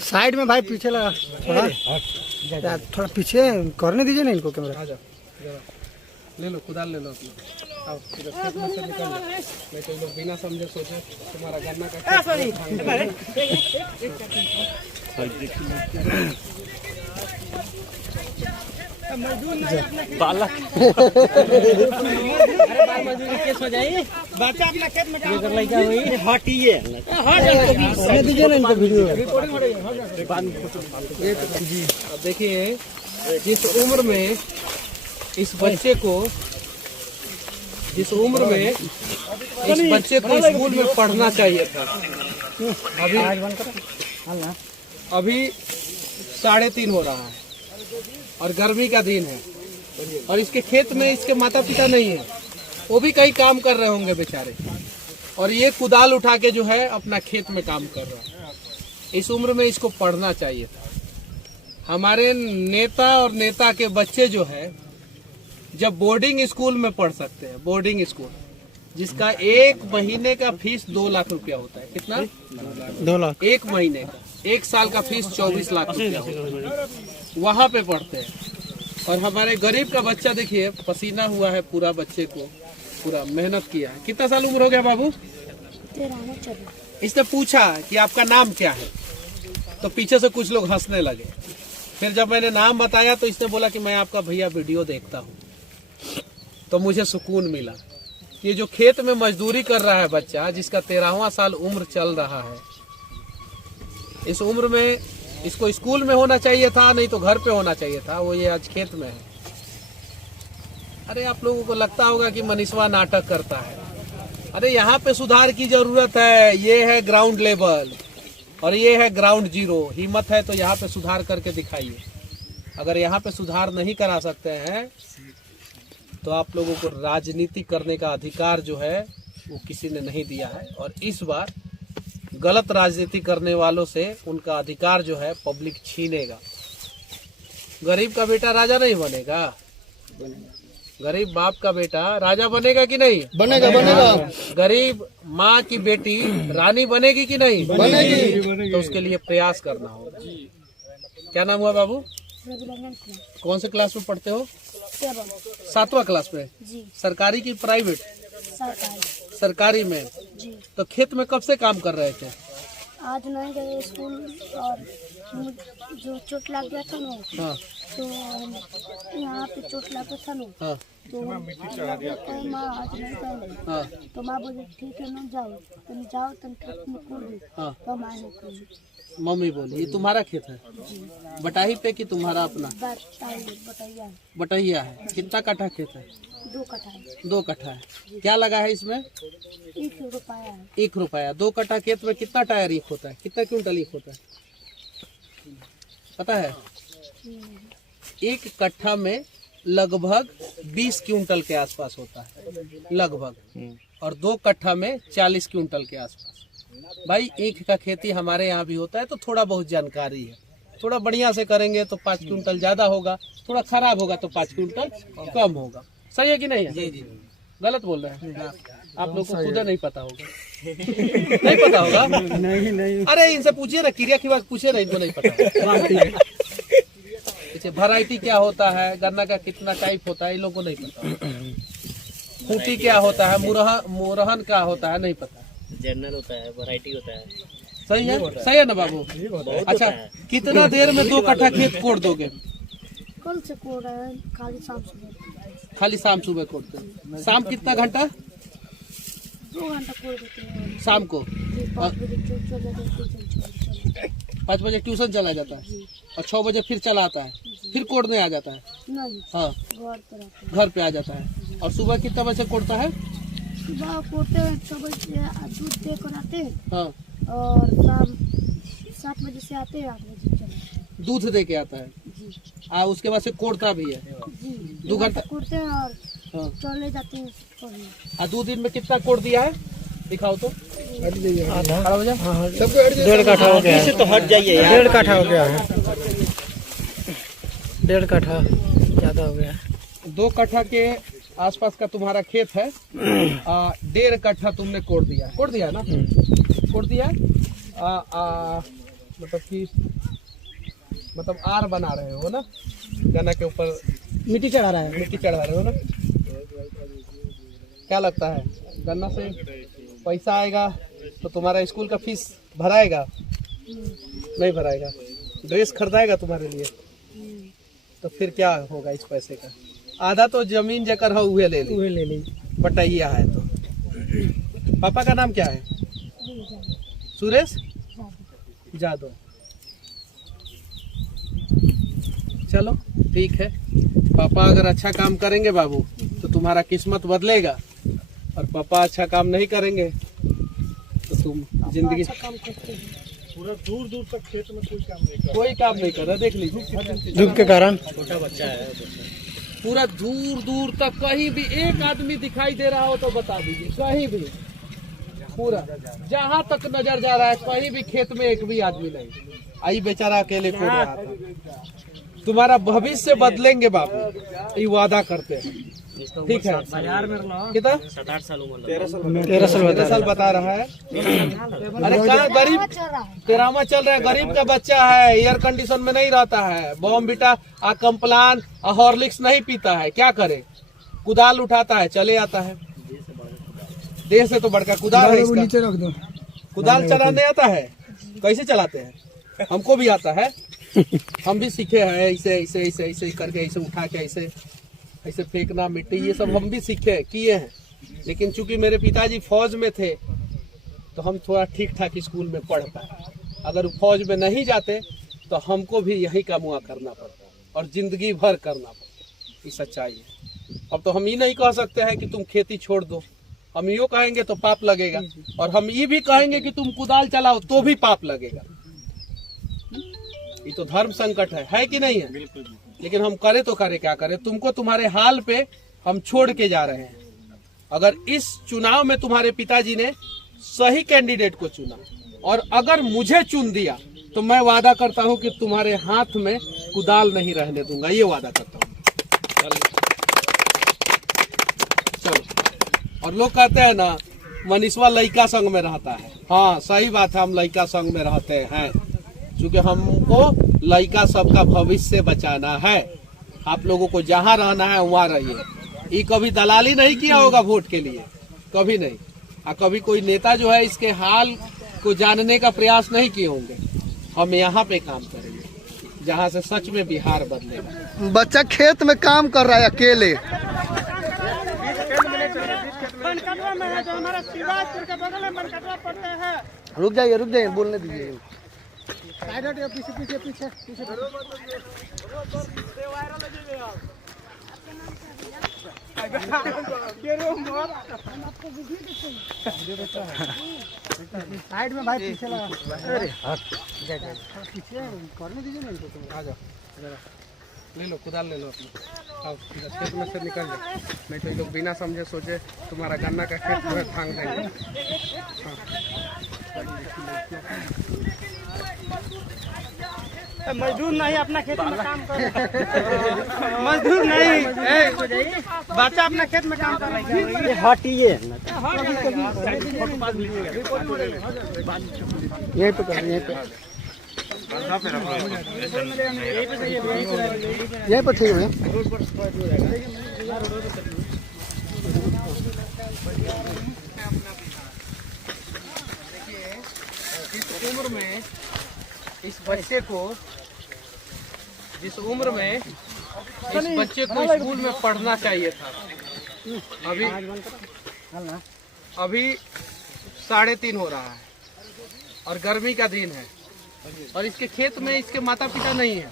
Side में भाई पीछे लगा, थोड़ा पीछे करने दीजिए ना इनको कैमरा। ले लो कुदाल ले लो अपना, आओ इधर खेत में से निकल जाओ, नहीं तो लोग बिना समझे सोचे तुम्हारा गन्ना का बालक मजदूरी केस हो जाए, बच्चा अपना खेत में अगर लड़का हुई हटिए दीजिए ना इनको वीडियो। जी अब देखिए, जिस उम्र में इस बच्चे को स्कूल में पढ़ना चाहिए था, अभी 3:30 हो रहा है और गर्मी का दिन है, और इसके खेत में इसके माता पिता नहीं है, वो भी कहीं काम कर रहे होंगे बेचारे, और ये कुदाल उठा के जो है अपना खेत में काम कर रहा है। इस उम्र में इसको पढ़ना चाहिए था। हमारे नेता और नेता के बच्चे जो है जब बोर्डिंग स्कूल में पढ़ सकते हैं, बोर्डिंग स्कूल जिसका 1 महीने का फीस 2 लाख रुपया होता है। कितना? 2 लाख 1 महीने का। 1 साल का फीस 24 लाख रुपया होता है, वहाँ पे पढ़ते हैं। और हमारे गरीब का बच्चा देखिए, पसीना हुआ है पूरा, बच्चे को पूरा मेहनत किया है। कितना साल उम्र हो गया बाबू? 13। इसने पूछा कि आपका नाम क्या है, तो पीछे से कुछ लोग हंसने लगे। फिर जब मैंने नाम बताया तो इसने बोला कि मैं आपका भैया वीडियो देखता हूँ, तो मुझे सुकून मिला। ये जो खेत में मजदूरी कर रहा है बच्चा, जिसका 13वां साल उम्र चल रहा है, इस उम्र में इसको स्कूल में होना चाहिए था, नहीं तो घर पे होना चाहिए था। वो ये आज खेत में है। अरे आप लोगों को लगता होगा कि मनीषवा नाटक करता है। अरे यहाँ पे सुधार की जरूरत है। ये है ग्राउंड लेवल और ये है ग्राउंड जीरो। हिम्मत है तो यहाँ पे सुधार करके दिखाइए। अगर यहाँ पे सुधार नहीं करा सकते हैं तो आप लोगों को राजनीति करने का अधिकार जो है वो किसी ने नहीं दिया है। और इस बार गलत राजनीति करने वालों से उनका अधिकार जो है पब्लिक छीनेगा। गरीब का बेटा राजा नहीं बनेगा, गरीब बाप का बेटा राजा बनेगा कि नहीं? बनेगा। गरीब माँ की बेटी रानी बनेगी कि नहीं? बनेगी। तो उसके लिए प्रयास करना होगा। क्या नाम हुआ बाबू? कौन से क्लास में पढ़ते हो? 7वां क्लास में। जी। सरकारी की प्राइवेट? सरकारी में। जी। तो खेत में कब से काम कर रहे थे? आज नहीं गए स्कूल, और जो चोट लग गया था ना, हाँ तो यहाँ पे चोट लगा था ना, हाँ तो माँ आज नहीं गए। हाँ तो माँ बोले ठीक है ना, जाओ तुम खेत में कूद। हाँ। तो माँ ने कूदी। मम्मी बोली ये तुम्हारा खेत है? बटाही पे कि तुम्हारा अपना? बताइए। बटहिया है। कितना कट्ठा खेत है? 2 कट्ठा है। 2 कट्ठा है। क्या लगा है इसमें? 1 रुपया है। 1 रुपया। 2 कट्ठा खेत में कितना टायर ईख होता है? कितना क्विंटल ईख होता है पता है? 1 कट्ठा में लगभग 20 क्विंटल के आसपास होता है लगभग, और 2 कट्ठा में 40 क्विंटल के आसपास। भाई ईख का खेती हमारे यहाँ भी होता है, तो थोड़ा बहुत जानकारी है। थोड़ा बढ़िया से करेंगे तो 5 क्विंटल ज्यादा होगा, थोड़ा खराब होगा तो 5 क्विंटल कम होगा। सही है कि नहीं है? जी। गलत बोल रहे हैं आप लोग को? खुद नहीं पता होगा। नहीं पता होगा? नहीं। अरे इनसे पूछिए ना, क्रिया की बात पूछिए ना, इनको नहीं पता। वैरायटी क्या होता है, गन्ना का कितना टाइप होता है, इन लोगों को नहीं पता। खूंटी क्या होता है, मोरहन क्या होता है, नहीं पता। जनरल होता है, वैरायटी होता है। सही है ना बाबू? अच्छा, कितना देर में 2 कट्ठा खेत कोड़ दोगे? कल से कोड़ रहे हैं, खाली शाम सुबह कोड़ते हैं। शाम कितना घंटा? 2 घंटा कोड़ देते हैं शाम को। 5 बजे ट्यूशन चला जाता है और 6 बजे फिर चला आता है, फिर कोड़ने आ जाता है। नहीं, हाँ, घर पे आ जाता है। और सुबह कितना बजे कोड़ता है? सुबह कोड़ते हैं 6 बजे, दूध दे कर आते हैं। हाँ। और शाम 7 बजे से आते हैं, 8 बजे चले। दूध दे के आता है जी। उसके बाद से कोड़ता भी है जी। 2 घंटा कोड़ते हैं और हाँ। चले जाते हैं। 2 दिन में कितना कोड़ दिया है? दिखाओ तो। 1.5 कट्ठा हो गया है। तो हट जाइए, 1.5 कट्ठा हो गया है। 1.5 कट्ठा ज्यादा हो गया है। 2 कट्ठा के आसपास का तुम्हारा खेत है, 1.5 कट्ठा तुमने कोड़ दिया ना, कोड़ दिया, मतलब कि मतलब आर बना रहे हो ना, गन्ना के ऊपर मिट्टी चढ़ा रहा है। मिट्टी चढ़ा रहे हो ना। क्या लगता है गन्ना से पैसा आएगा तो तुम्हारा स्कूल का फीस भराएगा? नहीं भराएगा। ड्रेस खरीदाएगा तुम्हारे लिए? तो फिर क्या होगा इस पैसे का? आधा तो जमीन जकर हो उहे ले ली, बटाइया है तो। पापा का नाम क्या है? सुरेश जादव। चलो ठीक है, पापा अगर अच्छा काम करेंगे बाबू तो तुम्हारा किस्मत बदलेगा, और पापा अच्छा काम नहीं करेंगे तो तुम जिंदगी पूरा दूर दूर तक खेत में कोई काम नहीं कर रहा। देख लीजिए धूप के कारण। छोटा बच्चा है। पूरा दूर दूर तक कहीं भी एक आदमी दिखाई दे रहा हो तो बता दीजिए, कहीं भी, पूरा जहाँ तक नजर जा रहा है कहीं भी खेत में एक भी आदमी नहीं। आई बेचारा अकेले खोद रहा था। तुम्हारा भविष्य बदलेंगे बाबू, ये वादा करते हैं। ठीक है, कितना 7-8 साल उम्र 13 साल बता रहा है। अरे कहाँ गरीब, ड्रामा चल रहा है। गरीब का बच्चा है, एयर कंडीशन में नहीं रहता है, बॉम्बिटा कम्प्लान हॉर्लिक्स नहीं पीता है, क्या करे? कुदाल उठाता है, चले आता है। देह से तो बढ़कर कुदाल है इसका। नीचे रख दो। कुदाल चलाने आता है? कैसे चलाते हैं? हमको भी आता है, हम भी सीखे हैं। ऐसे ऐसे ऐसे ऐसे करके ऐसे उठा के ऐसे ऐसे फेंकना मिट्टी, ये सब हम भी सीखे किए हैं। लेकिन चूंकि मेरे पिताजी फौज में थे तो हम थोड़ा ठीक ठाक स्कूल में पढ़ पाए। अगर फौज में नहीं जाते तो हमको भी यही का मुआ करना पड़ता और जिंदगी भर करना पड़ता। ये सच्चाई है। अब तो हम ये नहीं कह सकते हैं कि तुम खेती छोड़ दो। हम यो कहेंगे तो पाप लगेगा, और हम ये भी कहेंगे कि तुम कुदाल चलाओ तो भी पाप लगेगा। ये तो धर्म संकट है कि नहीं है? लेकिन हम करे तो करे क्या करे? तुमको तुम्हारे हाल पे हम छोड़ के जा रहे हैं। अगर इस चुनाव में तुम्हारे पिताजी ने सही कैंडिडेट को चुना और अगर मुझे चुन दिया तो मैं वादा करता हूं कि तुम्हारे हाथ में कुदाल नहीं रहने दूंगा, ये वादा करता हूं। चलो। और लोग कहते हैं ना मनीषवा लड़का संग में रहता है। हाँ सही बात है, हम लड़का संग में रहते हैं क्योंकि हमको लड़का सबका भविष्य बचाना है। आप लोगों को जहाँ रहना है वहाँ रहिए। ये कभी दलाली नहीं किया होगा वोट के लिए, कभी नहीं। और कभी कोई नेता जो है इसके हाल को जानने का प्रयास नहीं किए होंगे। हम यहाँ पे काम करेंगे जहाँ से सच में बिहार बदलेगा। बच्चा खेत में काम कर रहा है अकेले। रुक जाइए बोलने दीजिए। पीछे पीछे पीछे पीछे। साइड में भाई पीछे लगा। अरे पीछे करने दीजिए ना इनको। आ जाओ ले लो, कुदाल ले लो अपना। अब खेत में से निकल जाओ, नहीं तो ये लोग बिना समझे सोचे तुम्हारा गन्ना का खेत पूरा भांग देंगे। मजदूर नहीं अपना खेत में काम कर मजदूर नहीं, बच्चा अपना खेत में काम कर रहा है। हटिए यहीं पे कर, यहीं पे ठीक है। इस उम्र में इस बच्चे को, जिस उम्र में इस बच्चे को स्कूल में पढ़ना चाहिए था, अभी 3:30 हो रहा है और गर्मी का दिन है और इसके खेत में इसके माता पिता नहीं है,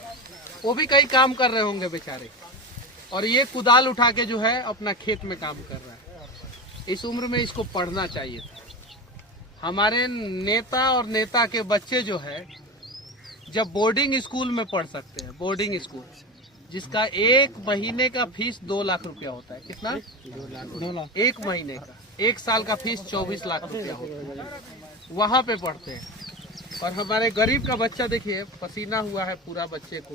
वो भी कहीं काम कर रहे होंगे बेचारे, और ये कुदाल उठा के जो है अपना खेत में काम कर रहा है। इस उम्र में इसको पढ़ना चाहिए था। हमारे नेता और नेता के बच्चे जो है जब बोर्डिंग स्कूल में पढ़ सकते हैं, बोर्डिंग स्कूल जिसका 1 महीने का फीस 2 लाख रुपया होता है। कितना? 2 लाख 1 महीने का। 1 साल का फीस 24 लाख रुपया होता है, वहाँ पे पढ़ते हैं। और हमारे गरीब का बच्चा देखिए पसीना हुआ है पूरा, बच्चे को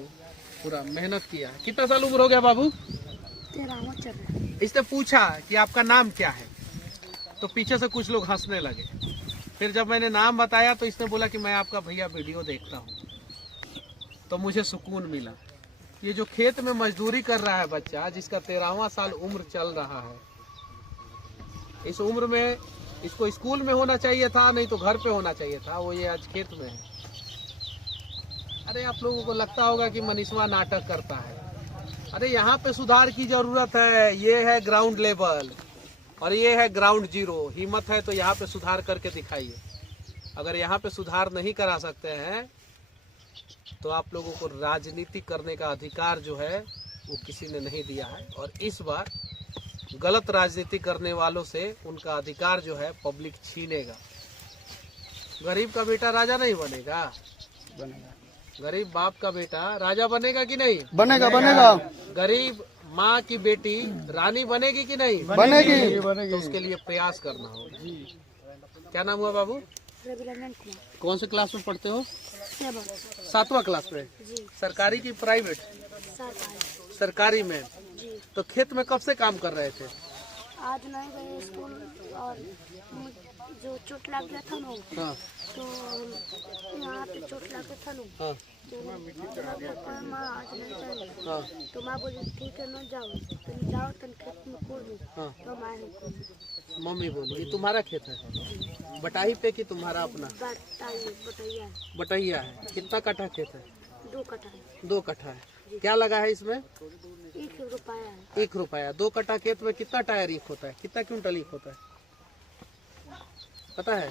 पूरा मेहनत किया है। कितना साल उम्र हो गया बाबू? 13वां चल रहा है। इसने पूछा कि आपका नाम क्या है, तो पीछे से कुछ लोग हंसने लगे। फिर जब मैंने नाम बताया तो इसने बोला कि मैं आपका भैया वीडियो देखता हूँ, तो मुझे सुकून मिला। ये जो खेत में मजदूरी कर रहा है बच्चा, जिसका 13वां साल उम्र चल रहा है, इस उम्र में इसको स्कूल में होना चाहिए था, नहीं तो घर पे होना चाहिए था। वो ये आज खेत में है। अरे आप लोगों को लगता होगा कि मनीषवा नाटक करता है। अरे यहाँ पे सुधार की जरूरत है। ये है ग्राउंड लेवल और ये है ग्राउंड जीरो। हिम्मत है तो यहाँ पे सुधार करके दिखाइए। अगर यहाँ पे सुधार नहीं करा सकते हैं तो आप लोगों को राजनीति करने का अधिकार जो है वो किसी ने नहीं दिया है। और इस बार गलत राजनीति करने वालों से उनका अधिकार जो है पब्लिक छीनेगा। गरीब का बेटा राजा नहीं बनेगा, गरीब बाप का बेटा राजा बनेगा कि नहीं? बनेगा बनेगा। गरीब माँ की बेटी रानी बनेगी कि नहीं? बनेगी। तो उसके लिए प्रयास करना होगा। क्या नाम हुआ बाबू? रविरंजन कुमार। कौन से क्लास में पढ़ते हो? 7वां 7वां क्लास में। जी। सरकारी की प्राइवेट? सरकारी। सरकारी में। जी। तो खेत में कब से काम कर रहे थे? आज नहीं गए स्कूल और जो चोट लग गया था ना, हाँ तो यहाँ पे चोट लग गया था ना, हाँ तो माँ आज नहीं गए। हाँ तो माँ बोली ठीक है न जाओ, तुम जाओ तुम खेत में कूद दो। हाँ। तो माँ ने कूद। मम्मी बोली ये तुम्हारा खेत है? बटाई पे कि तुम्हारा अपना? बताइए। बटैया है। कितना कट्ठा खेत है? 2 कट्ठा है। 2 कट्ठा है। क्या लगा है इसमें? 1 रुपया है। 1 रुपया। 2 कट्ठा खेत में कितना टायर ईख होता है? कितना क्विंटल ईख होता है पता है?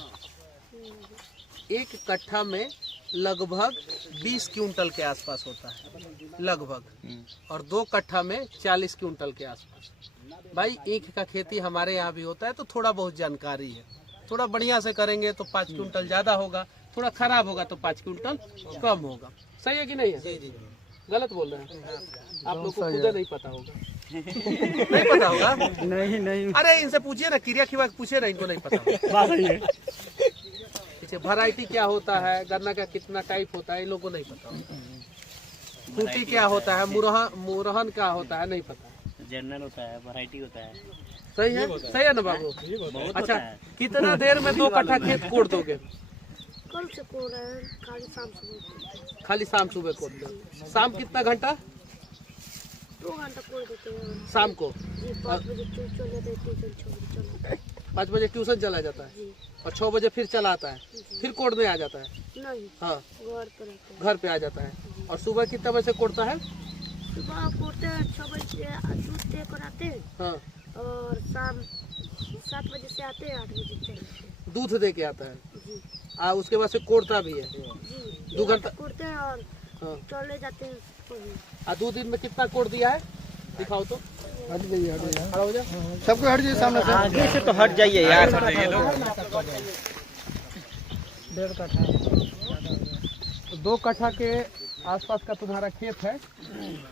1 कट्ठा में लगभग 20 क्विंटल के आसपास होता है लगभग, और 2 कट्ठा में 40 क्विंटल के आसपास। भाई ईख का खेती हमारे यहाँ भी होता है, तो थोड़ा बहुत जानकारी है। थोड़ा बढ़िया से करेंगे तो 5 क्विंटल ज्यादा होगा, थोड़ा खराब होगा तो 5 क्विंटल कम होगा। सही है कि नहीं है? गलत बोल रहे हैं आप लोग को? खुद नहीं पता होगा। नहीं पता होगा? नहीं अरे इनसे पूछिए ना, क्रिया खिवा पूछिए ना, इनको नहीं पता होगा। वैरायटी क्या होता है, गन्ना का कितना टाइप होता है, इन लोगों को नहीं पता होगा। खूंटी क्या होता है, मुरहन क्या होता है, नहीं पता। जनरल होता है, वैरायटी होता है। सही है ना बाबू? अच्छा, कितना देर में 2 कट्ठा खेत कोड़ दोगे? कल से कोड़ रहे हैं, खाली शाम सुबह। खाली शाम सुबह कोड़ते हो? शाम कितना घंटा? 2 घंटा कोड़ देते हैं शाम को। जी। 5 बजे ट्यूशन जाते हैं, ट्यूशन 6 बजे चला। 5 बजे ट्यूशन चला जाता है जी। और 6 बजे फिर चला आता है, फिर कोड़ने आ जाता है। नहीं, हाँ, घर पर रहते हैं। घर पे आ जाता है। और सुबह कितना बजे से कोड़ता है? सुबह कोड़ते हैं 6 बजे, दूध दे कर आते हैं, हाँ, और शाम 7 बजे से आते हैं, 8 बजे चले जाते हैं। दूध दे के आता है। जी उसके बाद से कोड़ता भी है। जी। 2 घंटा कोड़ते हैं और हाँ। चले जाते हैं कभी। 2 दिन में कितना कोड़ दिया है? दिखाओ तो। हट जाइए हट जाइए, खड़ा हो जा। सबको हट जाइए सामने से। आगे से तो हट जाइए यार। 1.5 कट्ठा। 2 कट्ठा के आसपास का तुम्हारा खेत है।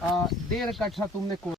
1.5 कट्ठा तुमने कोड़